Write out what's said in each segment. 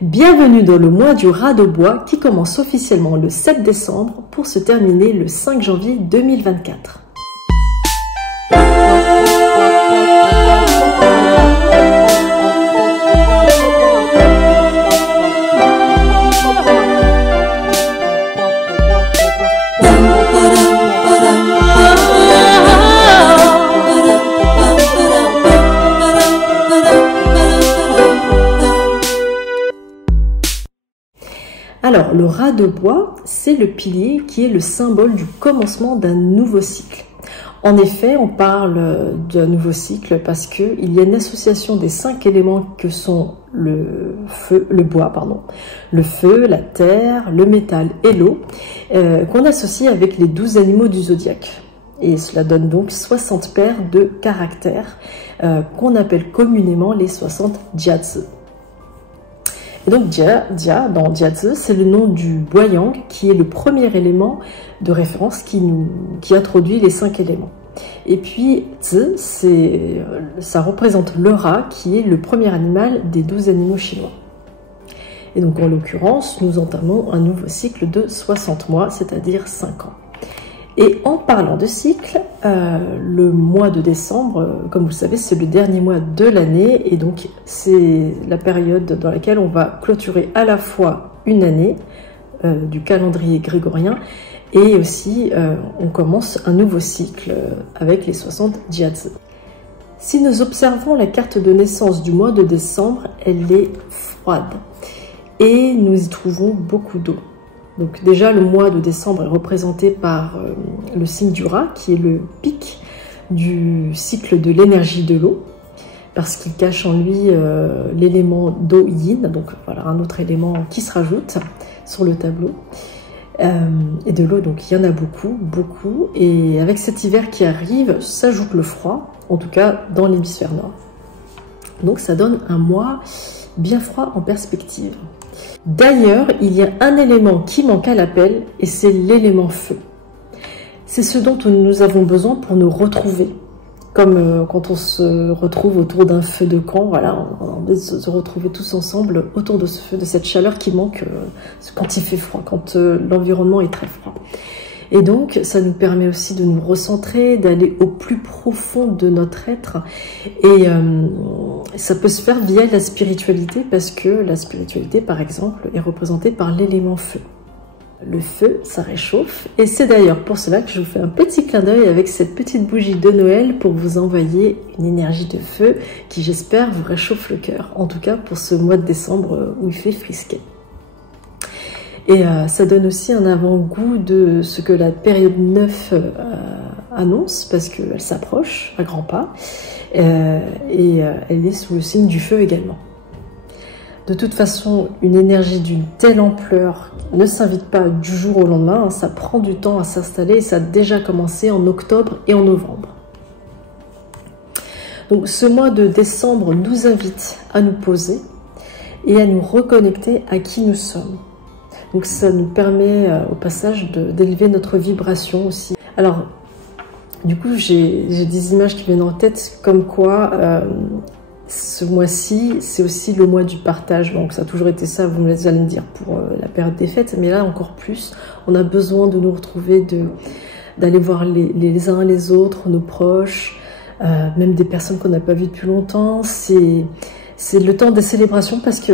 Bienvenue dans le mois du rat de bois qui commence officiellement le 7 décembre pour se terminer le 5 janvier 2024. Alors, le rat de bois, c'est le pilier qui est le symbole du commencement d'un nouveau cycle. En effet, on parle d'un nouveau cycle parce qu'il y a une association des 5 éléments que sont le feu, la terre, le métal et l'eau, qu'on associe avec les 12 animaux du zodiaque. Et cela donne donc 60 paires de caractères qu'on appelle communément les 60 jiazi. Et donc Jia, dans Jiazi, c'est le nom du boyang qui est le premier élément de référence qui introduit les 5 éléments. Et puis Zi, ça représente le rat qui est le premier animal des 12 animaux chinois. Et donc en l'occurrence, nous entamons un nouveau cycle de 60 mois, c'est-à-dire 5 ans. Et en parlant de cycle, le mois de décembre, comme vous le savez, c'est le dernier mois de l'année et donc c'est la période dans laquelle on va clôturer à la fois une année du calendrier grégorien et aussi on commence un nouveau cycle avec les 60 jiazi. Si nous observons la carte de naissance du mois de décembre, elle est froide et nous y trouvons beaucoup d'eau. Donc déjà, le mois de décembre est représenté par le signe du rat, qui est le pic du cycle de l'énergie de l'eau, parce qu'il cache en lui l'élément d'eau yin, donc voilà un autre élément qui se rajoute sur le tableau. Et de l'eau, donc il y en a beaucoup. Et avec cet hiver qui arrive, s'ajoute le froid, en tout cas dans l'hémisphère nord. Donc ça donne un mois bien froid en perspective. D'ailleurs, il y a un élément qui manque à l'appel et c'est l'élément feu. C'est ce dont nous avons besoin pour nous retrouver. Comme quand on se retrouve autour d'un feu de camp, voilà, on va se retrouver tous ensemble autour de ce feu, de cette chaleur qui manque quand il fait froid, quand l'environnement est très froid. Et donc, ça nous permet aussi de nous recentrer, d'aller au plus profond de notre être. Et ça peut se faire via la spiritualité, parce que la spiritualité, par exemple, est représentée par l'élément feu. Le feu, ça réchauffe. Et c'est d'ailleurs pour cela que je vous fais un petit clin d'œil avec cette petite bougie de Noël pour vous envoyer une énergie de feu qui, j'espère, vous réchauffe le cœur. En tout cas, pour ce mois de décembre où il fait frisquet. Et ça donne aussi un avant-goût de ce que la période 9 annonce, parce qu'elle s'approche à grands pas, et elle est sous le signe du feu également. De toute façon, une énergie d'une telle ampleur ne s'invite pas du jour au lendemain, hein, ça prend du temps à s'installer et ça a déjà commencé en octobre et en novembre. Donc ce mois de décembre nous invite à nous poser et à nous reconnecter à qui nous sommes. Donc ça nous permet au passage d'élever notre vibration aussi. Alors, du coup, j'ai des images qui viennent en tête comme quoi ce mois-ci, c'est aussi le mois du partage. Donc ça a toujours été ça, vous allez me dire, pour la période des fêtes. Mais là, encore plus, on a besoin de nous retrouver, d'aller voir les uns les autres, nos proches, même des personnes qu'on n'a pas vues depuis longtemps. C'est le temps des célébrations parce que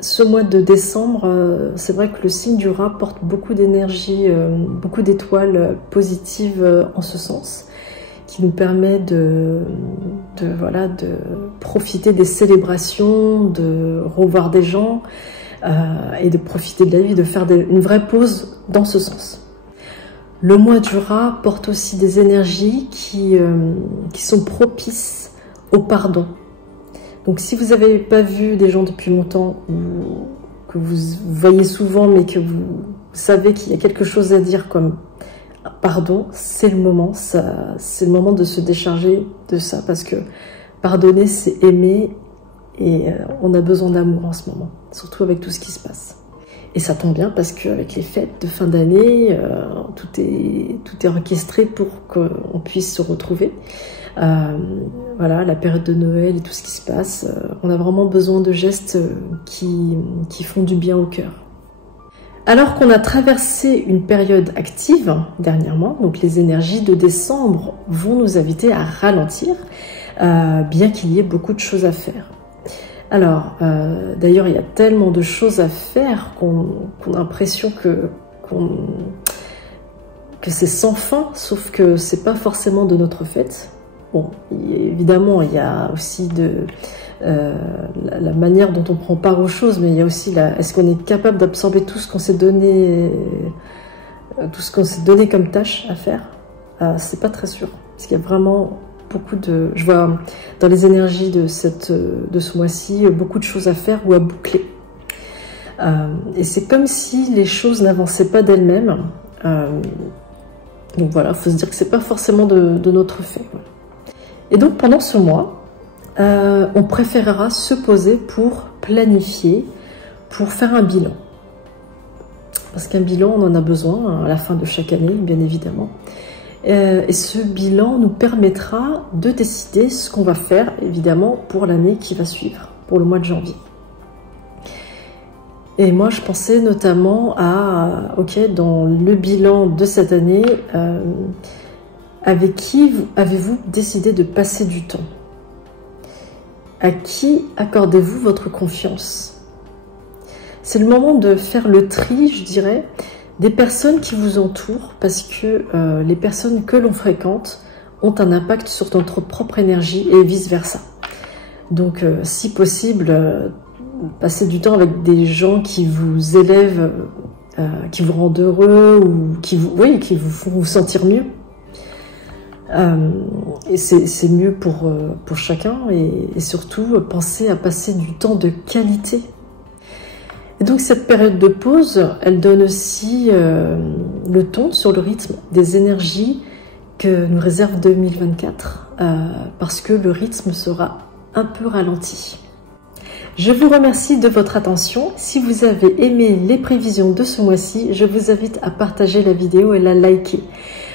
ce mois de décembre, c'est vrai que le signe du rat porte beaucoup d'énergie, beaucoup d'étoiles positives en ce sens, qui nous permet de profiter des célébrations, de revoir des gens et de profiter de la vie, de faire une vraie pause dans ce sens. Le mois du rat porte aussi des énergies qui sont propices au pardon. Donc si vous n'avez pas vu des gens depuis longtemps, ou que vous voyez souvent, mais que vous savez qu'il y a quelque chose à dire comme pardon, c'est le moment de se décharger de ça, parce que pardonner, c'est aimer, et on a besoin d'amour en ce moment, surtout avec tout ce qui se passe. Et ça tombe bien parce qu'avec les fêtes de fin d'année, tout est orchestré pour qu'on puisse se retrouver Voilà, la période de Noël et tout ce qui se passe, on a vraiment besoin de gestes qui font du bien au cœur. Alors qu'on a traversé une période active dernièrement, donc les énergies de décembre vont nous inviter à ralentir, bien qu'il y ait beaucoup de choses à faire. Alors, d'ailleurs, il y a tellement de choses à faire qu'on a l'impression que c'est sans fin, sauf que c'est pas forcément de notre fait. Bon, évidemment, il y a aussi la manière dont on prend part aux choses, mais il y a aussi est-ce qu'on est capable d'absorber tout ce qu'on s'est donné, comme tâche à faire? C'est pas très sûr, parce qu'il y a vraiment beaucoup de, je vois dans les énergies de ce mois-ci, beaucoup de choses à faire ou à boucler. Et c'est comme si les choses n'avançaient pas d'elles-mêmes. Donc voilà, il faut se dire que c'est pas forcément de notre fait. Et donc pendant ce mois, on préférera se poser pour planifier, pour faire un bilan. Parce qu'un bilan, on en a besoin à la fin de chaque année, bien évidemment. Et ce bilan nous permettra de décider ce qu'on va faire, évidemment, pour l'année qui va suivre, pour le mois de janvier. Et moi, je pensais notamment à, dans le bilan de cette année, avec qui avez-vous décidé de passer du temps? À qui accordez-vous votre confiance? C'est le moment de faire le tri, je dirais, des personnes qui vous entourent, parce que les personnes que l'on fréquente ont un impact sur notre propre énergie et vice-versa. Donc, si possible, passez du temps avec des gens qui vous élèvent, qui vous rendent heureux ou qui vous font vous sentir mieux. Et c'est mieux pour chacun, et surtout pensez à passer du temps de qualité. Et donc cette période de pause, elle donne aussi le ton sur le rythme des énergies que nous réserve 2024, parce que le rythme sera un peu ralenti. Je vous remercie de votre attention. Si vous avez aimé les prévisions de ce mois-ci, je vous invite à partager la vidéo et la liker.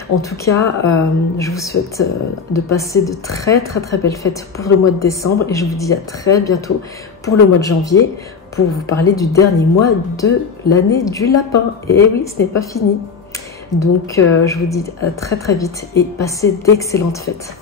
En tout cas, je vous souhaite de passer de très belles fêtes pour le mois de décembre, et je vous dis à très bientôt pour le mois de janvier, pour vous parler du dernier mois de l'année du lapin. Et oui, ce n'est pas fini. Donc je vous dis à très vite et passez d'excellentes fêtes.